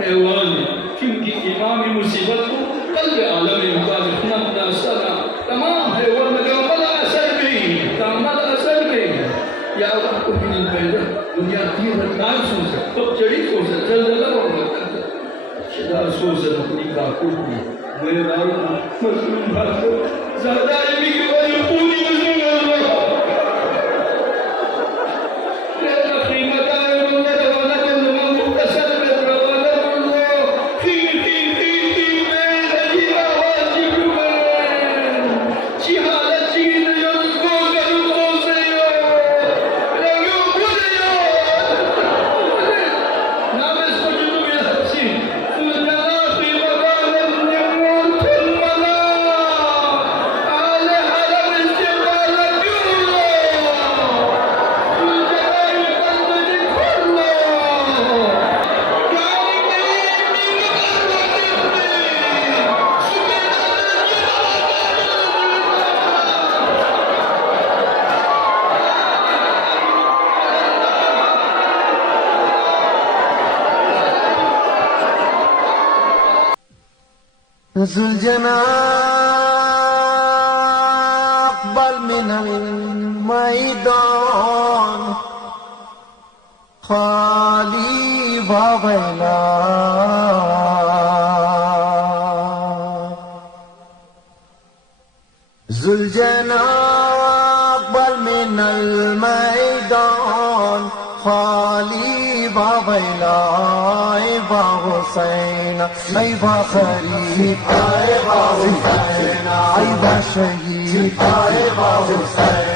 حیوان چونکہ امام مصیبت کو قلب عالم امکان اتنا سنا تمام حیوان لگا ملا اثر نہیں تعمل اثر نہیں یا اللہ کو من البیدہ دنیا 3000 سوزا تو چڑی سوزا زلزلہ ہوگا شدا سوزا اپنی کاکوٹ میں ویران مظلوم بھاتو زیادہ علمی کے وجہ پوری مظلوم اللہ لینا قیمت آئے اللہ روانا کے نمان مقتصر میں روانا اللہ خیر خیر خیر خیر میں رجی آواز جبو میں چی حالت چین یون کو کرو کو سے لگو بولے نام اس کو جنو میں حسین سلطنہ فی مقام النمون فی الملا آل حرم استقبال کیوں زلجنا أقبل من الميدان خالي وويلا زلجنا أقبل من الميدان خالي وويلا حسين أيوة خريف أيوة حسين أيوة شهيد أيوة حسين